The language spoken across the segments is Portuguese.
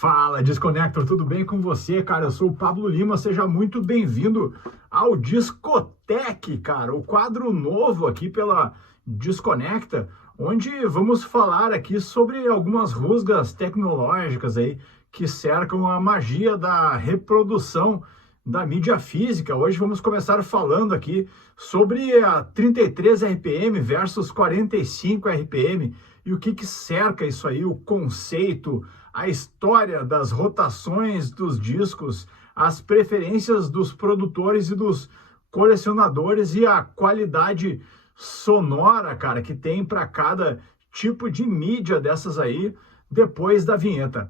Fala, Disconnector, tudo bem com você, cara? Eu sou o Pablo Lima, seja muito bem-vindo ao Discotech, cara, o quadro novo aqui pela Disconecta, onde vamos falar aqui sobre algumas rusgas tecnológicas aí que cercam a magia da reprodução da mídia física. Hoje vamos começar falando aqui sobre a 33 RPM versus 45 RPM e o que cerca isso aí, o conceito, a história das rotações dos discos, as preferências dos produtores e dos colecionadores e a qualidade sonora, cara, que tem para cada tipo de mídia dessas aí, depois da vinheta.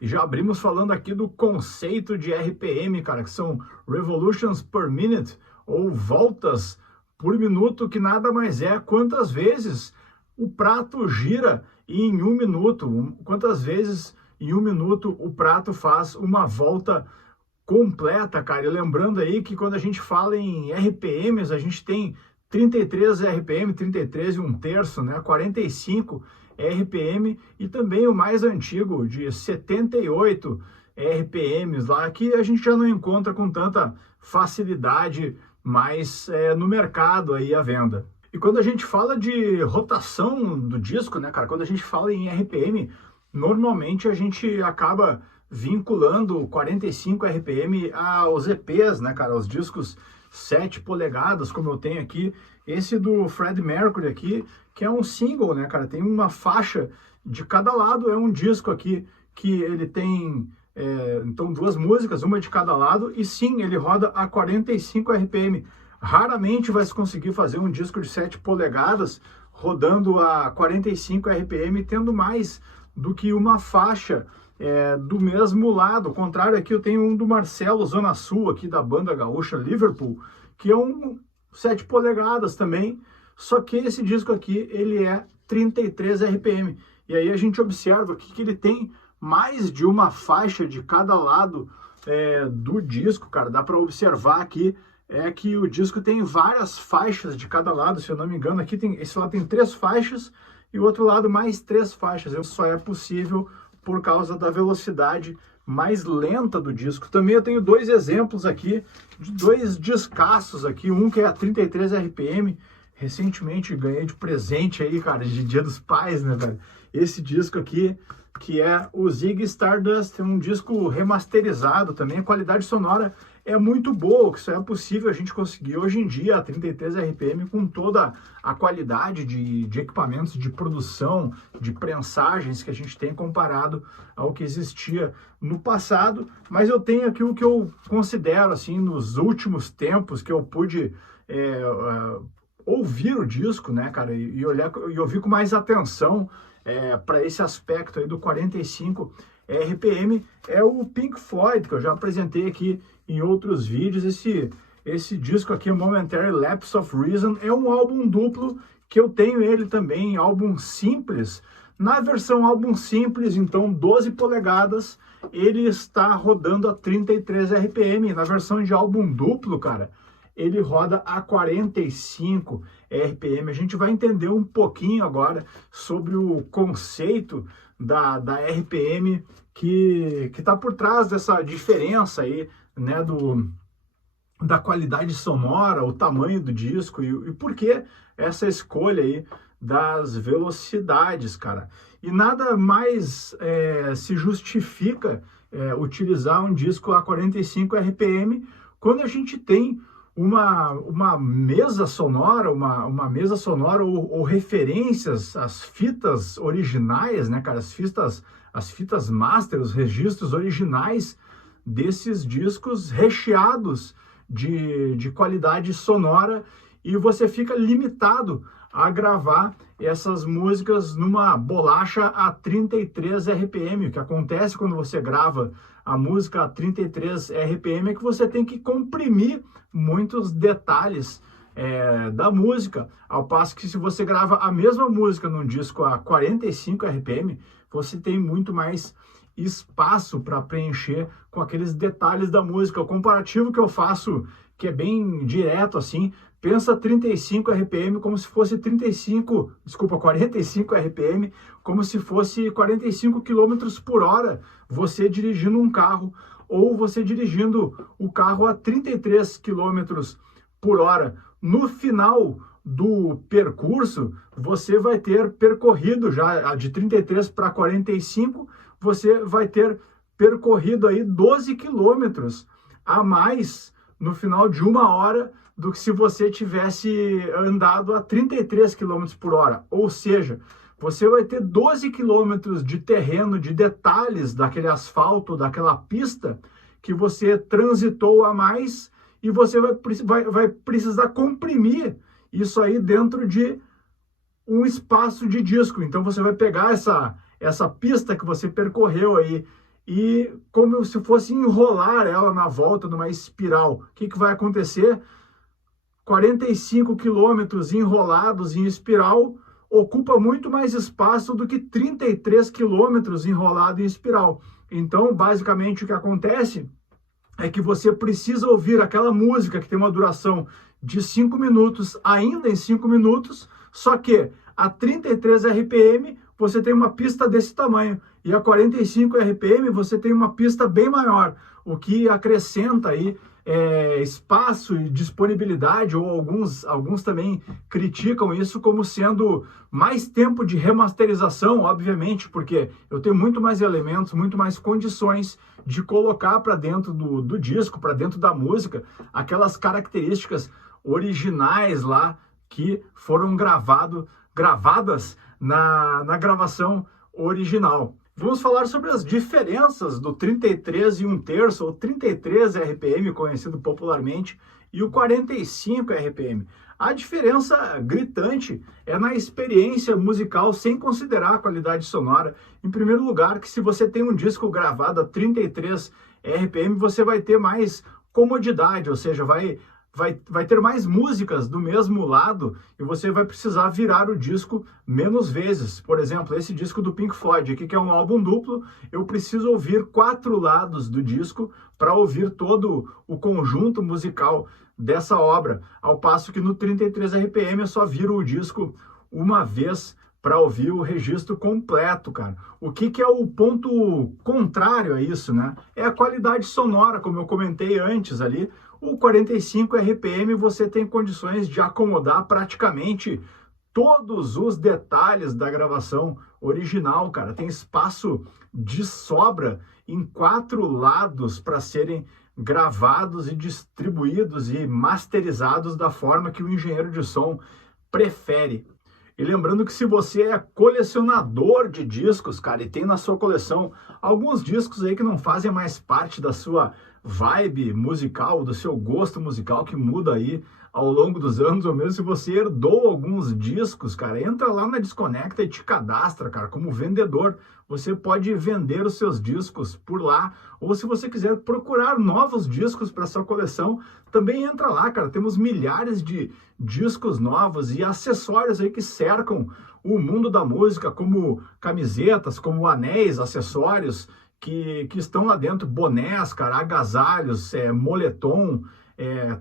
E já abrimos falando aqui do conceito de RPM, cara, que são Revolutions per Minute, ou voltas por minuto, que nada mais é quantas vezes o prato gira em um minuto, quantas vezes em um minuto o prato faz uma volta completa, cara. E lembrando aí que quando a gente fala em RPMs, a gente tem 33 RPM, 33 e um terço, né? 45 RPM e também o mais antigo de 78 RPMs lá, que a gente já não encontra com tanta facilidade mais no mercado aí à venda. E quando a gente fala de rotação do disco, né, cara, quando a gente fala em RPM, normalmente a gente acaba vinculando 45 RPM aos EPs, né, cara, aos discos 7 polegadas, como eu tenho aqui, esse do Freddie Mercury aqui, que é um single, né, cara, tem uma faixa de cada lado, é um disco aqui que ele tem, então, duas músicas, uma de cada lado, e sim, ele roda a 45 RPM. Raramente vai se conseguir fazer um disco de 7 polegadas rodando a 45 RPM, tendo mais do que uma faixa do mesmo lado. Ao contrário, aqui eu tenho um do Marcelo Zona Sul, aqui da banda gaúcha Liverpool, que é um 7 polegadas também, só que esse disco aqui, ele é 33 RPM. E aí a gente observa que ele tem mais de uma faixa de cada lado do disco, cara. Dá para observar aqui que o disco tem várias faixas de cada lado, se eu não me engano. Aqui tem, esse lado tem 3 faixas e o outro lado mais 3 faixas. Isso só é possível por causa da velocidade mais lenta do disco. Também eu tenho 2 exemplos aqui, de 2 discaços aqui, um que é a 33 RPM, recentemente ganhei de presente aí, cara, de Dia dos Pais, né, velho? Esse disco aqui, que é o Ziggy Stardust, é um disco remasterizado também, a qualidade sonora é muito boa, que só é possível a gente conseguir hoje em dia a 33 RPM com toda a qualidade de equipamentos de produção, de prensagens que a gente tem comparado ao que existia no passado. Mas eu tenho aqui o que eu considero, assim, nos últimos tempos que eu pude ouvir o disco, né, cara, e olhar e ouvir com mais atenção para esse aspecto aí do 45 RPM, é o Pink Floyd, que eu já apresentei aqui em outros vídeos. Esse disco aqui, Momentary Lapse of Reason, é um álbum duplo, que eu tenho ele também, álbum simples. Na versão álbum simples, então 12 polegadas, ele está rodando a 33 RPM. Na versão de álbum duplo, cara, ele roda a 45 RPM. A gente vai entender um pouquinho agora sobre o conceito da RPM que está por trás dessa diferença aí, né, da qualidade sonora, o tamanho do disco e por que essa escolha aí das velocidades, cara. E nada mais se justifica utilizar um disco a 45 RPM quando a gente tem uma mesa sonora, uma mesa sonora ou referências às fitas originais, né, cara, as fitas master, os registros originais desses discos recheados de qualidade sonora, e você fica limitado a gravar essas músicas numa bolacha a 33 RPM. O que acontece quando você grava a música a 33 RPM é que você tem que comprimir muitos detalhes da música, ao passo que se você grava a mesma música num disco a 45 RPM, você tem muito mais espaço para preencher com aqueles detalhes da música. O comparativo que eu faço, que é bem direto assim, Pensa 35 RPM como se fosse 45 RPM, como se fosse 45 quilômetros por hora, você dirigindo um carro, ou você dirigindo o carro a 33 quilômetros por hora. No final do percurso, você vai ter percorrido já de 33 para 45, você vai ter percorrido aí 12 quilômetros a mais no final de 1 hora do que se você tivesse andado a 33 km por hora. Ou seja, você vai ter 12 quilômetros de terreno, de detalhes daquele asfalto, daquela pista que você transitou a mais, e você vai precisar comprimir isso aí dentro de um espaço de disco. Então você vai pegar essa pista que você percorreu aí e como se fosse enrolar ela na volta numa espiral. O que vai acontecer? 45 quilômetros enrolados em espiral ocupa muito mais espaço do que 33 quilômetros enrolado em espiral. Então, basicamente, o que acontece é que você precisa ouvir aquela música que tem uma duração de 5 minutos, ainda em 5 minutos, só que a 33 RPM você tem uma pista desse tamanho, e a 45 RPM você tem uma pista bem maior, o que acrescenta aí espaço e disponibilidade, ou alguns também criticam isso como sendo mais tempo de remasterização, obviamente, porque eu tenho muito mais elementos, muito mais condições de colocar para dentro do disco, para dentro da música, aquelas características originais lá que foram gravadas na gravação original. Vamos falar sobre as diferenças do 33 e 1/3, ou 33 RPM, conhecido popularmente, e o 45 RPM. A diferença gritante é na experiência musical, sem considerar a qualidade sonora. Em primeiro lugar, que se você tem um disco gravado a 33 RPM, você vai ter mais comodidade, ou seja, vai ter mais músicas do mesmo lado e você vai precisar virar o disco menos vezes. Por exemplo, esse disco do Pink Floyd aqui, que é um álbum duplo, eu preciso ouvir 4 lados do disco para ouvir todo o conjunto musical dessa obra, ao passo que no 33 RPM eu só viro o disco uma vez para ouvir o registro completo, cara. O que é o ponto contrário a isso, né? É a qualidade sonora, como eu comentei antes ali. O 45 RPM você tem condições de acomodar praticamente todos os detalhes da gravação original, cara. Tem espaço de sobra em 4 lados para serem gravados e distribuídos e masterizados da forma que o engenheiro de som prefere. E lembrando que se você é colecionador de discos, cara, e tem na sua coleção alguns discos aí que não fazem mais parte da sua vibe musical, do seu gosto musical, que muda aí ao longo dos anos, ou mesmo se você herdou alguns discos, cara, entra lá na Desconecta e te cadastra, cara, como vendedor. Você pode vender os seus discos por lá, ou se você quiser procurar novos discos para sua coleção, também entra lá, cara. Temos milhares de discos novos e acessórios aí que cercam o mundo da música, como camisetas, como anéis, acessórios que estão lá dentro, bonés, cara, agasalhos, moletom,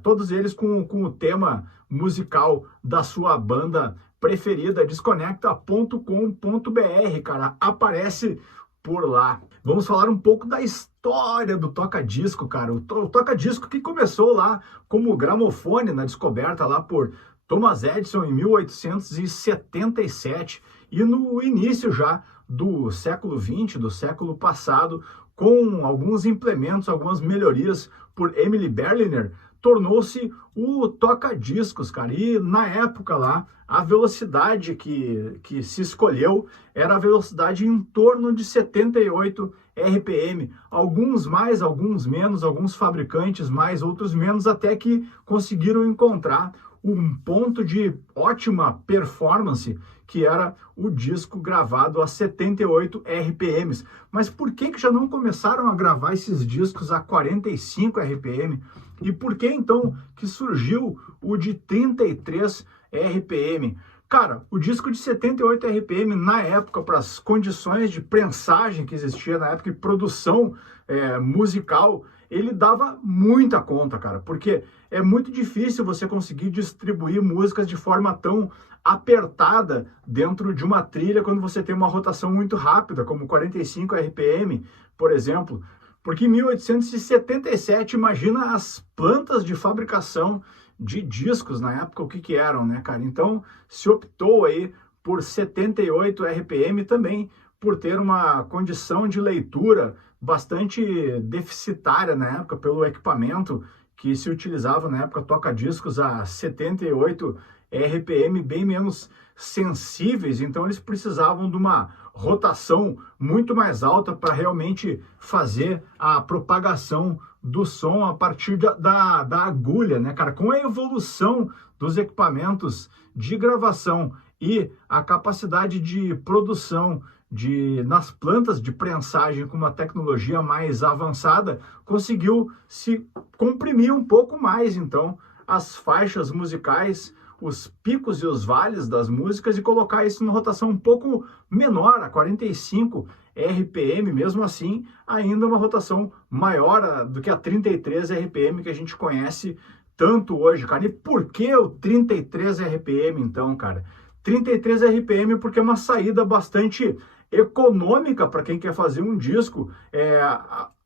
todos eles com o tema musical da sua banda preferida. Desconecta.com.br, cara, aparece por lá. Vamos falar um pouco da história do toca-disco, cara. O toca-disco que começou lá como gramofone, na descoberta lá por Thomas Edison em 1877, e no início já do século XX, do século passado, com alguns implementos, algumas melhorias por Emily Berliner, tornou-se o toca-discos, cara. E na época lá, a velocidade que se escolheu era a velocidade em torno de 78 RPM. Alguns mais, alguns menos, alguns fabricantes mais, outros menos, até que conseguiram encontrar um ponto de ótima performance, que era o disco gravado a 78 RPMs. Mas por que já não começaram a gravar esses discos a 45 RPM? E por que então que surgiu o de 33 RPM? Cara, o disco de 78 RPM na época, para as condições de prensagem que existia na época e produção musical, ele dava muita conta, cara, porque é muito difícil você conseguir distribuir músicas de forma tão apertada dentro de uma trilha quando você tem uma rotação muito rápida, como 45 RPM, por exemplo. Porque em 1877, imagina as plantas de fabricação de discos na época, o que eram, né, cara? Então, se optou aí por 78 RPM também, por ter uma condição de leitura bastante deficitária na época, pelo equipamento que se utilizava na época, toca-discos a 78 RPM, bem menos sensíveis, então eles precisavam de uma rotação muito mais alta para realmente fazer a propagação do som a partir da agulha, né, cara? Com a evolução dos equipamentos de gravação e a capacidade de produção nas plantas de prensagem com uma tecnologia mais avançada, conseguiu se comprimir um pouco mais, então, as faixas musicais, os picos e os vales das músicas e colocar isso numa rotação um pouco menor, a 45 RPM, mesmo assim, ainda uma rotação maior do que a 33 RPM que a gente conhece tanto hoje, cara. E por que o 33 RPM, então, cara? 33 RPM porque é uma saída bastante econômica para quem quer fazer um disco.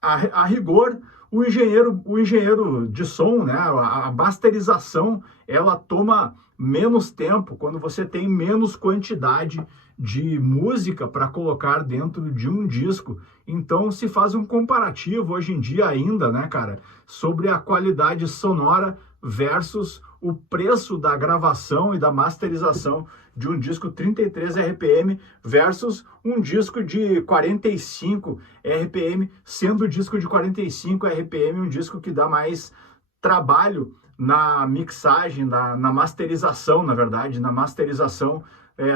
A rigor, o engenheiro de som, né, a masterização, ela toma menos tempo quando você tem menos quantidade de música para colocar dentro de um disco. Então se faz um comparativo hoje em dia ainda, né, cara, sobre a qualidade sonora versus o preço da gravação e da masterização de um disco 33 RPM versus um disco de 45 RPM, sendo o disco de 45 RPM um disco que dá mais trabalho na mixagem, na masterização, na verdade. Na masterização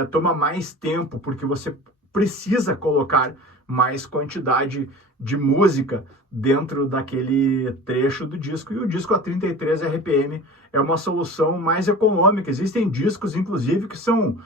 toma mais tempo, porque você precisa colocar mais quantidade de música dentro daquele trecho do disco. E o disco a 33 RPM é uma solução mais econômica. Existem discos, inclusive, que são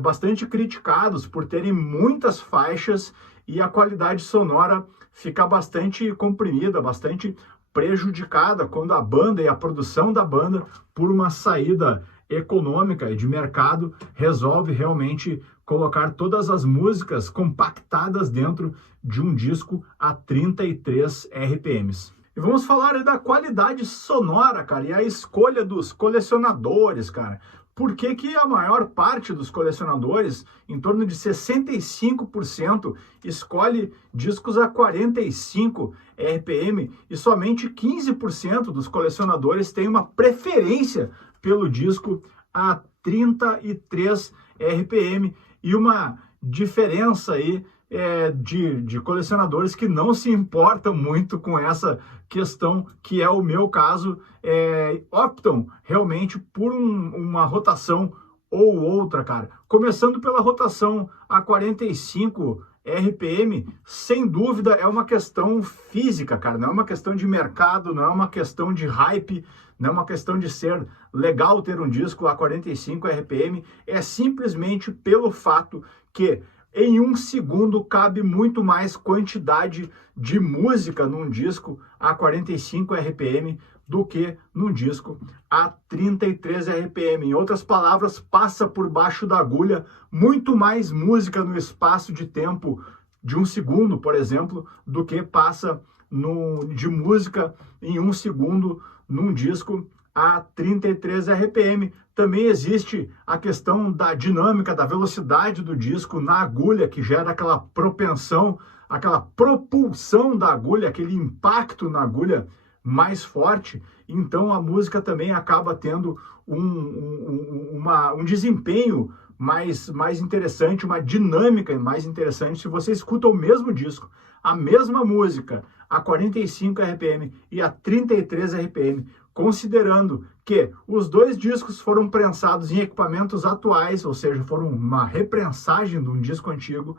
bastante criticados por terem muitas faixas e a qualidade sonora ficar bastante comprimida, bastante prejudicada quando a banda e a produção da banda, por uma saída econômica e de mercado, resolve realmente colocar todas as músicas compactadas dentro de um disco a 33 RPMs. E vamos falar aí da qualidade sonora, cara, e a escolha dos colecionadores, cara. Por que que a maior parte dos colecionadores, em torno de 65%, escolhe discos a 45 RPM e somente 15% dos colecionadores têm uma preferência pelo disco a 33 RPM e uma diferença aí de colecionadores que não se importam muito com essa questão, que é o meu caso, optam realmente por uma rotação ou outra, cara. Começando pela rotação a 45 RPM, sem dúvida é uma questão física, cara, não é uma questão de mercado, não é uma questão de hype, não é uma questão de ser legal ter um disco a 45 RPM, é simplesmente pelo fato que em um segundo cabe muito mais quantidade de música num disco a 45 RPM do que num disco a 33 RPM. Em outras palavras, passa por baixo da agulha muito mais música no espaço de tempo de um segundo, por exemplo, do que passa de música em um segundo num disco a 33 RPM. Também existe a questão da dinâmica, da velocidade do disco na agulha, que gera aquela propensão, aquela propulsão da agulha, aquele impacto na agulha mais forte. Então a música também acaba tendo um desempenho mais interessante, uma dinâmica mais interessante. Se você escuta o mesmo disco, a mesma música a 45 RPM e a 33 RPM, considerando que os dois discos foram prensados em equipamentos atuais, ou seja, foram uma reprensagem de um disco antigo,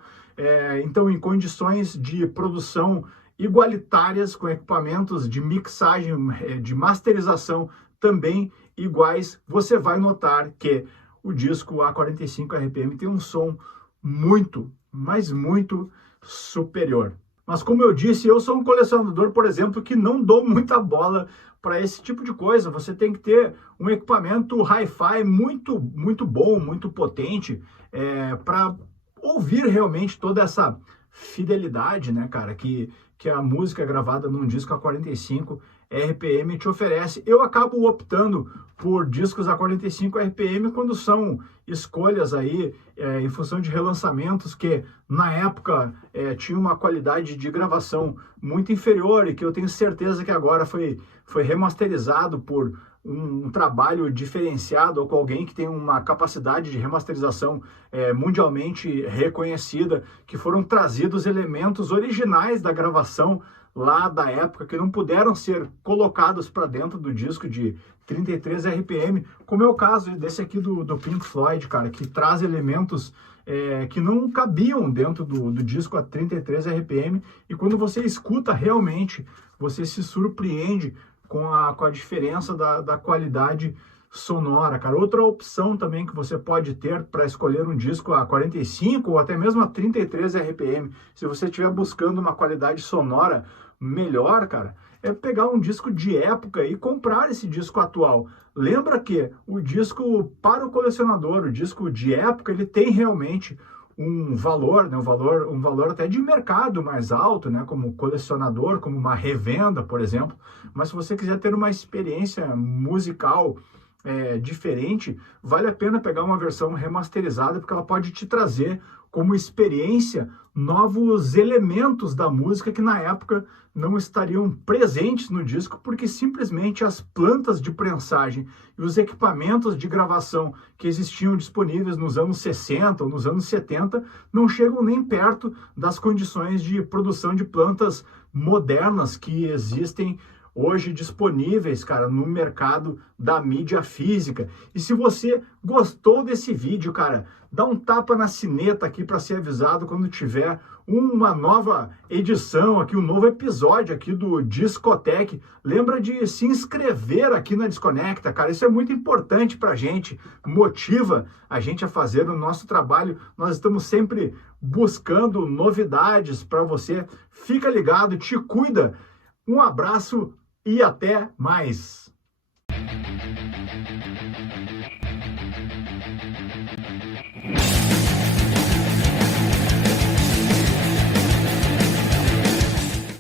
então em condições de produção igualitárias, com equipamentos de mixagem, de masterização também iguais, você vai notar que o disco a 45 RPM tem um som muito, mas muito superior. Mas como eu disse, eu sou um colecionador, por exemplo, que não dou muita bola para esse tipo de coisa. Você tem que ter um equipamento hi-fi muito bom, muito potente, para ouvir realmente toda essa fidelidade, né, cara, que a música gravada num disco a 45 RPM te oferece. Eu acabo optando por discos a 45 RPM quando são escolhas aí em função de relançamentos que na época tinha uma qualidade de gravação muito inferior e que eu tenho certeza que agora foi remasterizado por um trabalho diferenciado ou com alguém que tem uma capacidade de remasterização mundialmente reconhecida, que foram trazidos elementos originais da gravação lá da época que não puderam ser colocados para dentro do disco de 33 RPM, como é o caso desse aqui do Pink Floyd, cara, que traz elementos que não cabiam dentro do disco a 33 RPM, e quando você escuta realmente, você se surpreende com a diferença da qualidade sonora, cara. Outra opção também que você pode ter para escolher um disco a 45 ou até mesmo a 33 RPM, se você estiver buscando uma qualidade sonora melhor, cara, é pegar um disco de época e comprar esse disco atual. Lembra que o disco para o colecionador, o disco de época, ele tem realmente um valor, né, um valor até de mercado mais alto, né, como colecionador, como uma revenda, por exemplo. Mas se você quiser ter uma experiência musical diferente, vale a pena pegar uma versão remasterizada, porque ela pode te trazer como experiência novos elementos da música que na época não estariam presentes no disco, porque simplesmente as plantas de prensagem e os equipamentos de gravação que existiam disponíveis nos anos 60 ou nos anos 70 não chegam nem perto das condições de produção de plantas modernas que existem hoje disponíveis, cara, no mercado da mídia física. E se você gostou desse vídeo, cara, dá um tapa na sineta aqui para ser avisado quando tiver uma nova edição aqui, um novo episódio aqui do Discotech. Lembra de se inscrever aqui na Desconecta, cara, isso é muito importante pra gente, motiva a gente a fazer o nosso trabalho. Nós estamos sempre buscando novidades para você. Fica ligado, te cuida. Um abraço e até mais!